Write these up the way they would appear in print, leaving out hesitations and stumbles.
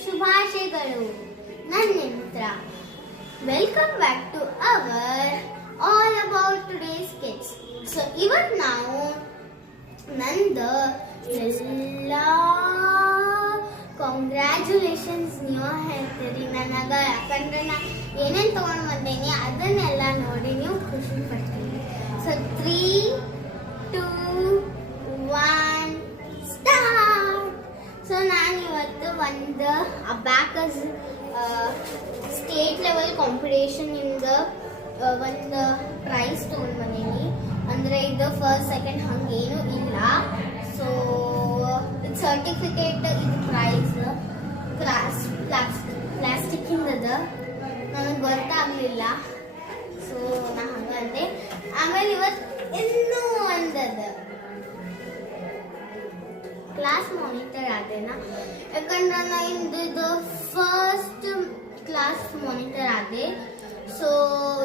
ಶುಭಾಶಯಗಳು. ನನ್ನ ಮಿತ್ರ. Welcome back to our all about today's kids. So ಇವತ್ತು ನಾವು ನಂದು ಎಲ್ಲ ಕಾಂಗ್ರ್ಯಾಚುಲೇಷನ್ಸ್ ನೀವು ಹೇಳ್ತೀರಿ ನನಗೆ, ಯಾಕಂದ್ರೆ ನಾನು ಏನೇನು ತೊಗೊಂಡು ಬಂದೇನಿ ಅದನ್ನೆಲ್ಲ ನೋಡಿ ನೀವು ಖುಷಿ ಪಡ್ತೀರಿ. So 3, 2, 1 start. ಸೊ ನಾನು ಇವತ್ತು ಒಂದು ಅಬ್ಯಾಕಸ್ ಸ್ಟೇಟ್ ಲೆವೆಲ್ ಕಾಂಪಿಟೇಷನ್ ಇಂದ ಒಂದು ಪ್ರೈಸ್ ತೊಗೊಂಡು ಬಂದೀನಿ. ಅಂದರೆ ಇದು ಫಸ್ಟ್ ಸೆಕೆಂಡ್ ಹಂಗೇನು ಇಲ್ಲ. ಸೊ ಇದು ಸರ್ಟಿಫಿಕೇಟ್, ಇದು ಪ್ರೈಸ್ ಪ್ಲಾಸ್ಟಿಕ್ ಇಂದದ ನನಗೆ ಗೊತ್ತಾಗಲಿಲ್ಲ. ಸೊ ನಾ ಹಂಗಂದೆ. ಆಮೇಲೆ ಇವತ್ತು ಇನ್ನೂ ಒಂದದ ಕ್ಲಾಸ್ ಮಾನಿಟರ್ ಆದೇನ, ಯಾಕಂದ್ರೆ ನಾ ಇದು ಫಸ್ಟ್ ಕ್ಲಾಸ್ ಮಾನಿಟರ್ ಆದೆ. ಸೊ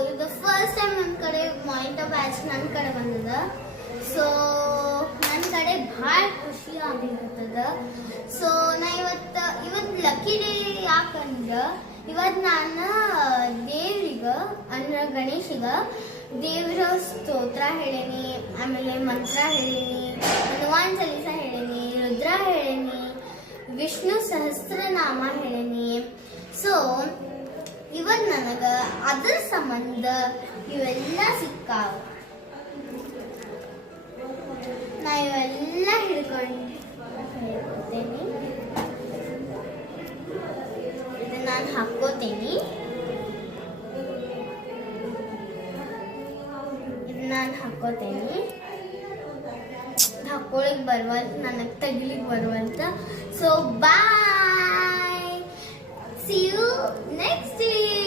ಇದು ಫಸ್ಟ್ ಟೈಮ್ ನನ್ನ ಕಡೆ ಮಾನಿಟರ್ ಬ್ಯಾಚ್ ನನ್ನ ಕಡೆ ಬಂದದ. ಸೊ ನನ್ನ ಕಡೆ ಭಾಳ ಖುಷಿ ಆಗಿರ್ತದ. ಸೊ ನಾ ಇವತ್ತು ಲಕ್ಕಿ ಡೇ ಯಾಕಂದ್ರೆ ಇವತ್ತು ನಾನು ದೇವ್ರಿಗೆ ಅಂದ್ರೆ ಗಣೇಶಿಗೆ ದೇವರ ಸ್ತೋತ್ರ ಹೇಳೀನಿ, ಆಮೇಲೆ ಮಂತ್ರ ಹೇಳೀನಿ, ಹನುಮಾನ್ ಚಾಲೀಸ ಹೇಳೀನಿ, ರುದ್ರ ಹೇಳೀನಿ, ವಿಷ್ಣು ಸಹಸ್ರನಾಮ ಹೇಳೀನಿ. ಸೊ ಇವತ್ತು ನನಗೆ ಅದ್ರ ಸಂಬಂಧ ಇವೆಲ್ಲ ಸಿಕ್ಕಾವ. ನಾ ಇವೆಲ್ಲ ಹಿಡ್ಕೊಂಡು ಹೇಳ್ಕೊತೇನೆ. ಇದನ್ನ ನಾನು ಹಾಕ್ಕೋತೀನಿ. ನಾನು ಹಾಕ್ಕೋತೀನಿ. ಹಾಕೊಳ್ಳಿಕ್ಕೆ ಬರುವಂತ, ನನಗೆ ತೆಗಿಲಿಕ್ಕೆ ಬರುವಂತ. So bye, see you next weak.